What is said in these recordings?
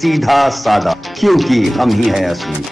सीधा सादा, क्योंकि हम ही हैं असली।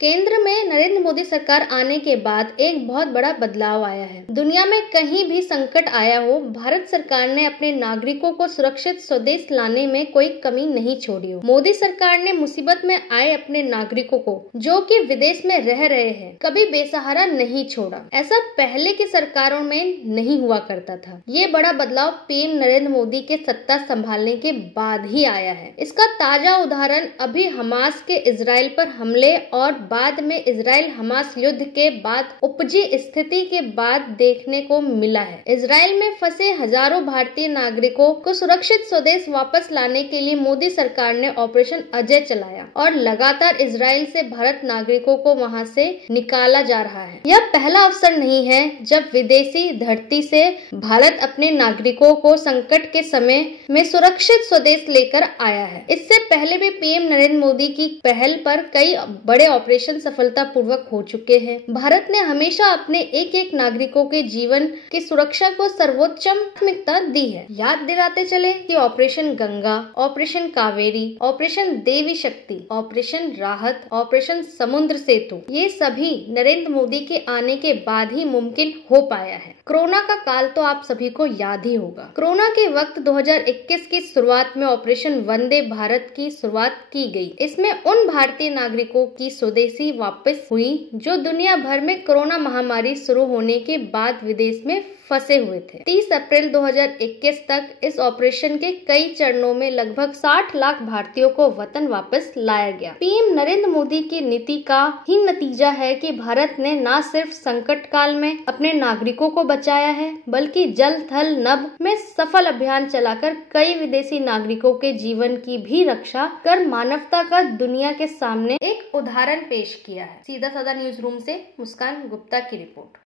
केंद्र में नरेंद्र मोदी सरकार आने के बाद एक बहुत बड़ा बदलाव आया है। दुनिया में कहीं भी संकट आया हो, भारत सरकार ने अपने नागरिकों को सुरक्षित स्वदेश लाने में कोई कमी नहीं छोड़ी हो। मोदी सरकार ने मुसीबत में आए अपने नागरिकों को, जो कि विदेश में रह रहे हैं, कभी बेसहारा नहीं छोड़ा। ऐसा पहले की सरकारों में नहीं हुआ करता था। ये बड़ा बदलाव पीएम नरेंद्र मोदी के सत्ता संभालने के बाद ही आया है। इसका ताजा उदाहरण अभी हमास के इजराइल पर हमले और बाद में इजराइल हमास युद्ध के बाद उपजी स्थिति के बाद देखने को मिला है। इजराइल में फंसे हजारों भारतीय नागरिकों को सुरक्षित स्वदेश वापस लाने के लिए मोदी सरकार ने ऑपरेशन अजय चलाया और लगातार इजराइल से भारत नागरिकों को वहां से निकाला जा रहा है। यह पहला अवसर नहीं है जब विदेशी धरती से भारत अपने नागरिकों को संकट के समय में सुरक्षित स्वदेश लेकर आया है। इससे पहले भी पीएम नरेंद्र मोदी की पहल पर कई बड़े ऑपरेशन सफलतापूर्वक हो चुके हैं। भारत ने हमेशा अपने एक एक नागरिकों के जीवन की सुरक्षा को सर्वोच्च प्राथमिकता दी है। याद दिलाते चले कि operation Ganga, operation Kaveri, operation Devi Shakti, operation राहत, ऑपरेशन समुद्र सेतु, ये सभी नरेंद्र मोदी के आने के बाद ही मुमकिन हो पाया है। कोरोना का काल तो आप सभी को याद ही होगा। कोरोना के वक्त 2021 की शुरुआत में ऑपरेशन वंदे भारत की शुरुआत की गई। इसमें उन भारतीय नागरिकों की स्वदेशी वापस हुई जो दुनिया भर में कोरोना महामारी शुरू होने के बाद विदेश में फंसे हुए थे। 30 अप्रैल 2021 तक इस ऑपरेशन के कई चरणों में लगभग 60 लाख भारतीयों को वतन वापस लाया गया। पीएम नरेंद्र मोदी की नीति का ही नतीजा है कि भारत ने न सिर्फ संकट काल में अपने नागरिकों को बचाया है, बल्कि जल थल नभ में सफल अभियान चलाकर कई विदेशी नागरिकों के जीवन की भी रक्षा कर मानवता का दुनिया के सामने एक उदाहरण पेश किया है। सीधा साधा न्यूज रूम से मुस्कान गुप्ता की रिपोर्ट।